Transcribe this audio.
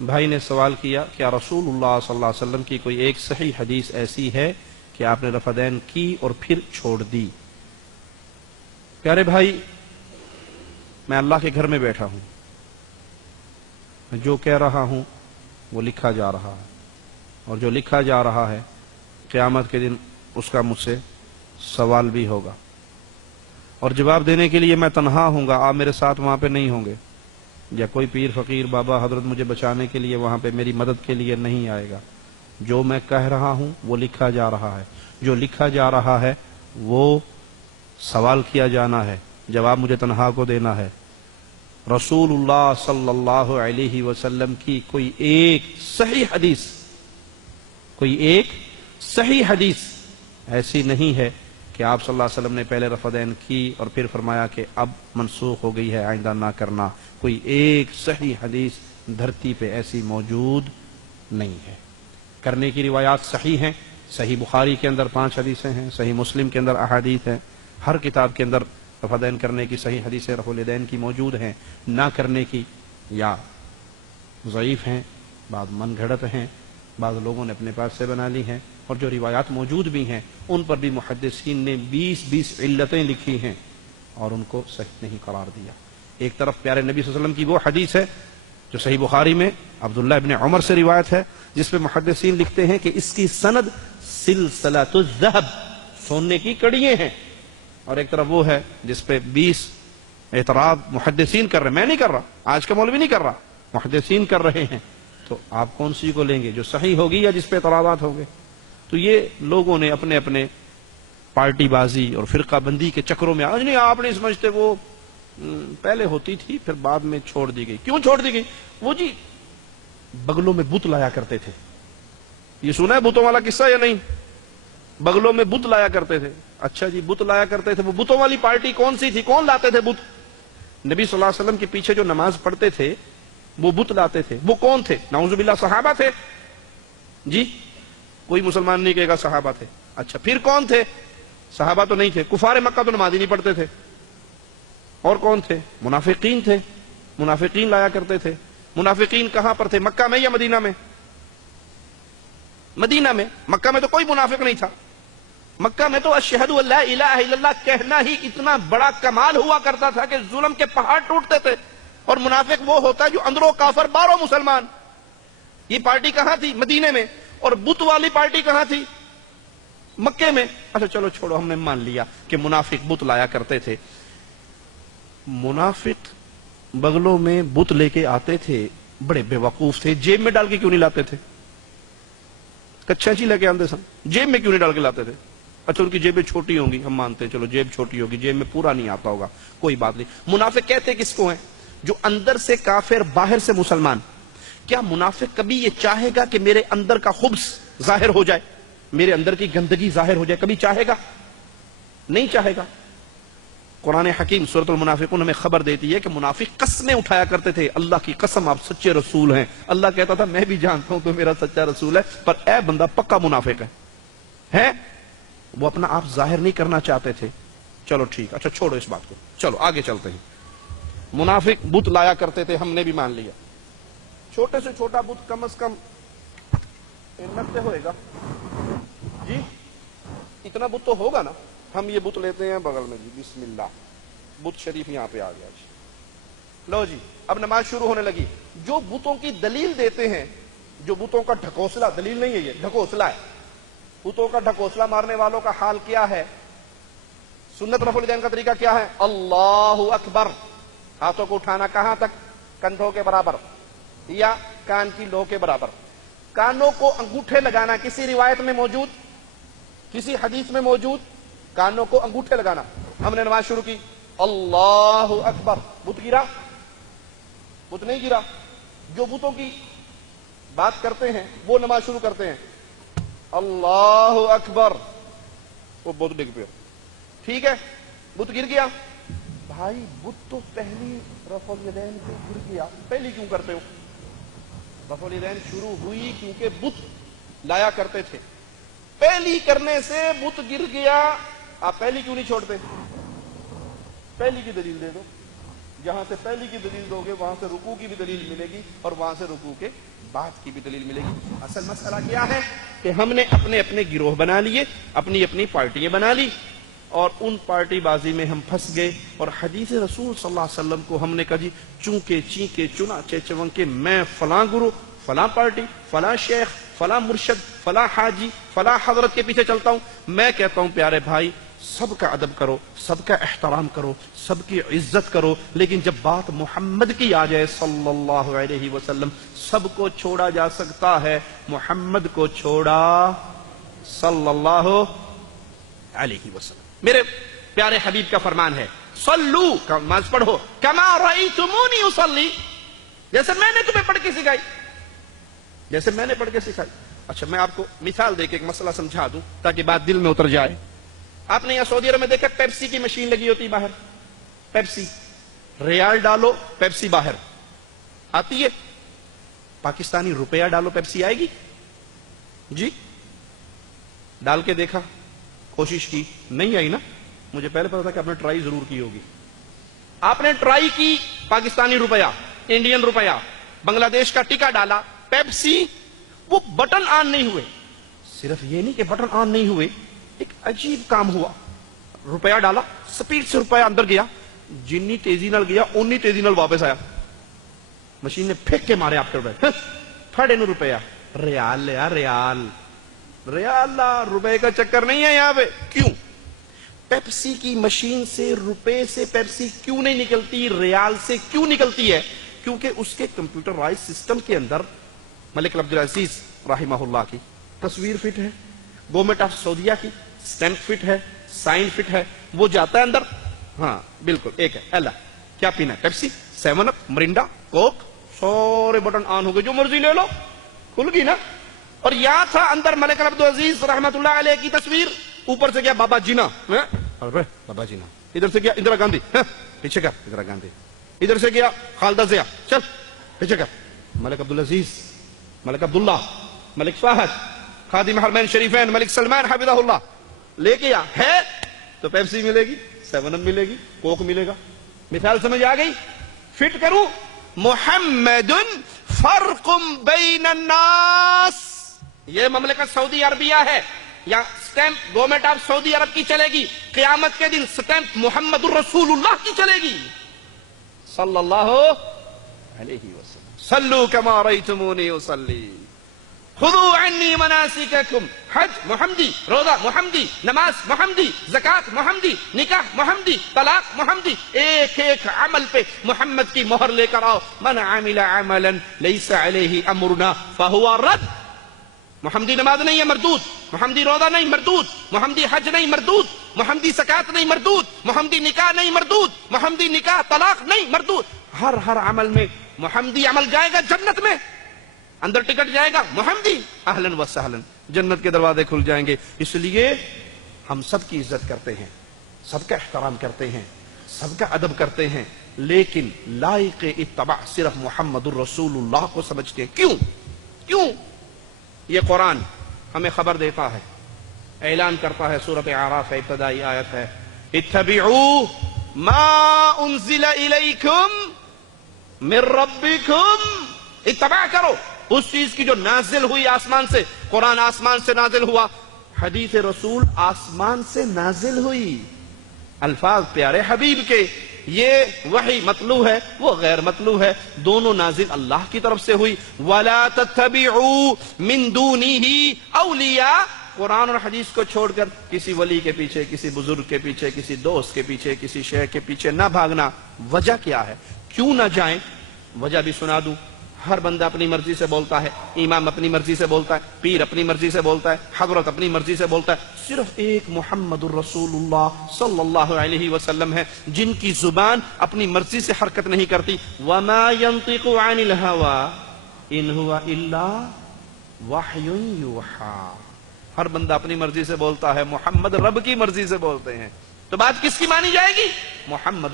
بھائی نے سوال کیا کیا رسولullah صلی اللہ علیہ وسلم کی کوئی ایک صحیح حدیث ایسی ہے کہ آپ نے رفعین کی اور پھر چھوڑ دی؟ پیارے بھائی، میں اللہ کے گھر میں بیٹھا ہوں، میں جو کہہ رہا ہوں وہ لکھا جا رہا ہے، اور جو لکھا جا رہا ہے قیامت کے دن اس کا مجھ سے سوال بھی ہوگا، اور جواب دینے کے لیے میں تنہا ہوں گا، آپ میرے ساتھ وہاں پہ نہیں ہوں گے، یا کوئی پیر فقیر بابا حضرت مجھے بچانے کے لیے وہاں پہ میری مدد کے لیے نہیں آئے گا۔ جو میں کہہ رہا ہوں وہ لکھا جا رہا ہے، جو لکھا جا رہا ہے وہ سوال کیا جانا ہے، جواب مجھے تنہا کو دینا ہے۔ رسول اللہ صلی اللہ علیہ وسلم کی کوئی ایک صحیح حدیث ایسی نہیں ہے کہ آپ صلی اللہ علیہ وسلم نے پہلے رفعین کی اور پھر فرمایا کہ اب منسوخ ہو گئی ہے، آئندہ نہ کرنا۔ کوئی ایک صحیح حدیث دھرتی پہ ایسی موجود نہیں ہے۔ کرنے کی روایات صحیح ہیں، صحیح بخاری کے اندر 5 حدیثیں ہیں، صحیح مسلم کے اندر احادیث ہیں، ہر کتاب کے اندر رفعین کرنے کی صحیح حدیثیں رفع الیدین کی موجود ہیں۔ نہ کرنے کی یا ضعیف ہیں، بعض من گھڑت ہیں، بعض لوگوں نے اپنے پاس سے بنا لی ہیں، اور جو روایات موجود بھی ہیں ان پر بھی محدثین نے 20 علتیں لکھی ہیں اور ان کو صحیح نہیں قرار دیا۔ ایک طرف پیارے نبی صلی اللہ علیہ وسلم کی وہ حدیث ہے جو صحیح بخاری میں عبداللہ ابن عمر سے روایت ہے، جس پہ محدثین لکھتے ہیں کہ اس کی سند سلسلۃ الذہب، سونے کی کڑیاں ہیں، اور ایک طرف وہ ہے جس پہ 20 اعتراض محدثین کر رہے ہیں، میں نہیں کر رہا، آج کا مولوی نہیں کر رہا، محدثین کر رہے ہیں۔ تو آپ کون سی کو لیں گے، جو صحیح ہوگی یا جس پہ اعتراضات ہوں گے؟ تو یہ لوگوں نے اپنے اپنے پارٹی بازی اور فرقہ بندی کے چکروں میں، آج نہیں آپ نہیں سمجھتے، وہ پہلے ہوتی تھی پھر بعد میں چھوڑ دی گئی۔ کیوں چھوڑ دی گئی؟ وہ جی بغلوں میں بت لایا کرتے تھے، یہ سنا ہے بتوں والا قصہ یا نہیں؟ بغلوں میں بت لایا کرتے تھے۔ اچھا جی، بت لایا کرتے تھے، وہ بتوں والی پارٹی کون سی تھی؟ کون لاتے تھے بت؟ نبی صلی اللہ علیہ وسلم کے پیچھے جو نماز پڑھتے تھے وہ بت لاتے تھے، وہ کون تھے؟ نعوذ باللہ صحابہ تھے؟ جی کوئی مسلمان نہیں کہے گا صحابہ تھے۔ اچھا پھر کون تھے؟ صحابہ تو نہیں تھے، کفار مکہ تو نماز ہی نہیں پڑھتے تھے۔ اور کون تھے؟ منافقین تھے، منافقین لایا کرتے تھے۔ منافقین کہاں پر تھے، مکہ میں یا مدینہ میں؟ مدینہ میں۔ مکہ میں تو کوئی منافق نہیں تھا، مکہ میں تو اشہد ان لا الہ الا اللہ کہنا ہی اتنا بڑا کمال ہوا کرتا تھا کہ ظلم کے پہاڑ ٹوٹتے تھے۔ اور منافق وہ ہوتا ہے جو اندروں کافر باہروں مسلمان۔ یہ پارٹی کہاں تھی؟ مدینے میں۔ اور بت والی پارٹی کہاں تھی؟ مکے میں۔ اچھا چلو چھوڑو، ہم نے مان لیا کہ منافق بت لایا کرتے تھے۔ منافق بغلوں میں بت لے کے آتے تھے، بڑے بے وقوف تھے، جیب میں ڈال کے کیوں نہیں لاتے تھے؟ کچھا چی لے کے آتے سن، جیب میں کیوں نہیں ڈال کے لاتے تھے؟ اچھا ان کی جیبیں چھوٹی ہوں گی، ہم مانتے ہیں، چلو جیب چھوٹی ہوگی، جیب میں پورا نہیں آتا ہوگا، کوئی بات نہیں۔ منافق کہتے کس کو ہیں؟ جو اندر سے کافر باہر سے مسلمان۔ کیا منافق کبھی یہ چاہے گا کہ میرے اندر کا خبث ظاہر ہو جائے، میرے اندر کی گندگی ظاہر ہو جائے؟ کبھی چاہے گا؟ نہیں چاہے گا۔ قرآن حکیم سورۃ المنافقون ہمیں خبر دیتی ہے کہ منافق قسمیں اٹھایا کرتے تھے، اللہ کی قسم آپ سچے رسول ہیں۔ اللہ کہتا تھا میں بھی جانتا ہوں تو میرا سچا رسول ہے، پر اے بندہ پکا منافق ہے۔ وہ اپنا آپ ظاہر نہیں کرنا چاہتے تھے۔ چلو ٹھیک، اچھا چھوڑو اس بات کو، چلو آگے چلتے ہیں۔ منافق بت لایا کرتے تھے، ہم نے بھی مان لیا۔ چھوٹے سے چھوٹا بت کم از کم نقطے ہوئے گا جی، اتنا بت تو ہوگا نا۔ ہم یہ بت لیتے ہیں بغل میں جی، بسم اللہ، بت شریف یہاں پہ آ گیا جی۔ لو جی اب نماز شروع ہونے لگی۔ جو بتوں کی دلیل دیتے ہیں، جو بتوں کا ڈھکوسلا، دلیل نہیں ہے یہ، ڈھکوسلا ہے، بتوں کا ڈھکوسلا مارنے والوں کا حال کیا ہے؟ سنت رفع الیدین کا طریقہ کیا ہے؟ اللہ اکبر، ہاتھوں کو اٹھانا کہاں تک؟ کندھوں کے برابر یا کان کی لو کے برابر۔ کانوں کو انگوٹھے لگانا کسی روایت میں موجود، کسی حدیث میں موجود؟ کانوں کو انگوٹھے لگانا۔ ہم نے نماز شروع کی، اللہ اکبر، بت گرا؟ بت نہیں گرا۔ جو بتوں کی بات کرتے ہیں وہ نماز شروع کرتے ہیں اللہ اکبر، وہ بت ڈگ پہ، ٹھیک ہے، بت گر گیا۔ بھائی بت تو پہلی رفع الیدین پہ گر گیا، پہلی کیوں کرتے ہو؟ رفع الیدین شروع ہوئی کیونکہ بت لایا کرتے تھے، پہلی کرنے سے بت گر گیا، آپ پہلی کیوں نہیں چھوڑتے؟ پہلی کی دلیل دے دو، جہاں سے پہلی کی دلیل دو گے وہاں سے رکوع کی بھی دلیل ملے گی اور وہاں سے رکوع کے بعد کی بھی دلیل ملے گی۔ اصل مسئلہ کیا ہے کہ ہم نے اپنے اپنے گروہ بنا لیے، اپنی اپنی پارٹیاں بنا لی، اور ان پارٹی بازی میں ہم پھنس گئے، اور حدیث رسول صلی اللہ علیہ وسلم کو ہم نے کہا جی چونکے چینکے چنانچہ چونکے میں فلاں گروہ، فلاں پارٹی، فلاں شیخ، فلاں مرشد، فلاں حاجی، فلاں حضرت کے پیچھے چلتا ہوں۔ میں کہتا ہوں پیارے بھائی، سب کا ادب کرو، سب کا احترام کرو، سب کی عزت کرو، لیکن جب بات محمد کی آ جائے صلی اللہ علیہ وسلم، سب کو چھوڑا جا سکتا ہے، محمد کو چھوڑا صلی اللہ علیہ وسلم۔ میرے پیارے حبیب کا فرمان ہے صلو، نماز پڑھو، کما رأیتمونی اصلی، جیسے میں نے تمہیں پڑھ کے سکھائی، جیسے میں نے پڑھ کے سکھائی۔ اچھا میں آپ کو مثال دے کے ایک مسئلہ سمجھا دوں تاکہ بات دل میں اتر جائے۔ آپ نے یہاں سعودی عرب میں دیکھا پیپسی کی مشین لگی ہوتی باہر، پیپسی، ریال ڈالو پیپسی باہر آتی ہے، پاکستانی روپیہ ڈالو پیپسی آئے گی؟ جی ڈال کے دیکھا، کوشش کی، نہیں آئی نا؟ مجھے پہلے پتا تھا کہ آپ نے ٹرائی ضرور کی ہوگی۔ آپ نے ٹرائی کی، پاکستانی روپیہ، انڈین روپیہ، بنگلہ دیش کا ٹکا ڈالا، پیپسی، وہ بٹن آن نہیں ہوئے۔ صرف یہ نہیں کہ بٹن آن نہیں ہوئے، ایک عجیب کام ہوا، روپیہ ڈالا، سپیڈ سے روپیہ اندر گیا، جنی تیزی نال گیا انی تیزی نال واپس آیا۔ مشین نے پھینک کے مارے آپ کے روپے، پھڑے نو روپیہ، ریال لیا، ریال، ریال لا، روپے کا چکر نہیں ہے یہاں پہ۔ کیوں؟ پیپسی کی مشین سے روپے سے پیپسی کیوں نہیں نکلتی، ریال سے کیوں نکلتی ہے؟ کیونکہ اس کے کمپیوٹرائز سسٹم کے اندر ملک عبدالعزیز رحمہ اللہ کی تصویر فٹ ہے، گورنمنٹ آف سعودیہ کی اسٹیمپ فٹ ہے، سائن فٹ ہے، وہ جاتا ہے اندر، ہاں بالکل ایک ہے، اللہ کیا پینا ہے، پیپسی، 7 اپ، مرنڈا، کوک، سارے بٹن آن ہو گئے، جو مرضی لے لو، کھل گئی نا۔ اور یہاں تھا اندر ملک عبدالعزیز رحمت اللہ علیہ کی تصویر، اوپر سے گیا بابا جینا، بابا جینا، ادھر سے گیا اندرا گاندھی، پیچھے کر اندرا گاندھی، ادھر سے گیا خالدہ ضیاء، چل پیچھے کر ملک عبدالعزیز، ملک عبداللہ، ملک فہد، خادم حرمین شریفین ملک سلمان حفظہ اللہ، لے کے ہے تو پیپسی ملے گی، 7 اپ ملے گی، کوک ملے گا۔ مثال سمجھ آ گئی؟ فٹ کروں، محمد فرق بین الناس، یہ مملکت سعودی عربیہ ہے، یا سٹیمپ گورنمنٹ آف سعودی عرب کی چلے گی، قیامت کے دن سٹیمپ محمد الرسول اللہ کی چلے گی صلی اللہ علیہ وسلم۔ صلو کما رأیتمونی اصلی، خذوا عنی مناسککم، حج محمدی، روزہ محمدی، نماز محمدی، زکوٰۃ محمدی، نکاح محمدی، طلاق محمدی، ایک ایک عمل پہ محمد کی مہر لے کر آؤ۔ من عمل عملا لیس علیہ امرنا فہو رد، محمدی نماز نہیں ہے مردود، محمدی روزہ نہیں مردود، محمدی حج نہیں مردود، محمدی زکوٰۃ نہیں مردود، محمدی نکاح نہیں مردود، محمدی نکاح طلاق نہیں مردود۔ ہر عمل میں محمدی عمل جائے گا جنت میں، اندر ٹکٹ جائے گا محمدی، اہلن و سہلن، جنت کے دروازے کھل جائیں گے۔ اس لیے ہم سب کی عزت کرتے ہیں، سب کا احترام کرتے ہیں، سب کا ادب کرتے ہیں، لیکن لائق اتباع صرف محمد الرسول اللہ کو سمجھتے ہیں۔ کیوں؟ یہ قرآن ہمیں خبر دیتا ہے، اعلان کرتا ہے، سورۃ اعراف ابتدائی آیت ہے، اتبعوا ما انزل الیکم من ربکم، اتباع کرو اس چیز کی جو نازل ہوئی آسمان سے۔ قرآن آسمان سے نازل ہوا، حدیث رسول آسمان سے نازل ہوئی، الفاظ پیارے حبیب کے، یہ وحی مطلوع ہے، وہ غیر مطلوع ہے، دونوں نازل اللہ کی طرف سے ہوئی۔ وَلَا تَتَّبِعُوا مِن دُونِهِ اولیاء، قرآن اور حدیث کو چھوڑ کر کسی ولی کے پیچھے، کسی بزرگ کے پیچھے، کسی دوست کے پیچھے، کسی شیخ کے پیچھے نہ بھاگنا۔ وجہ کیا ہے؟ کیوں نہ جائیں؟ وجہ بھی سنا دوں۔ ہر بندہ اپنی مرضی سے بولتا ہے، امام اپنی مرضی سے بولتا ہے، پیر اپنی مرضی سے بولتا ہے، حضرت اپنی مرضی سے بولتا ہے، صرف ایک محمد الرسول اللہ صلی اللہ علیہ وسلم ہے جن کی زبان اپنی مرضی سے حرکت نہیں کرتی۔ وما ينطق عن الهوى ان هو الا وحی یوحى، ہر بندہ اپنی مرضی سے بولتا ہے، محمد رب کی مرضی سے بولتے ہیں۔ تو بات کس کی مانی جائے گی؟ محمد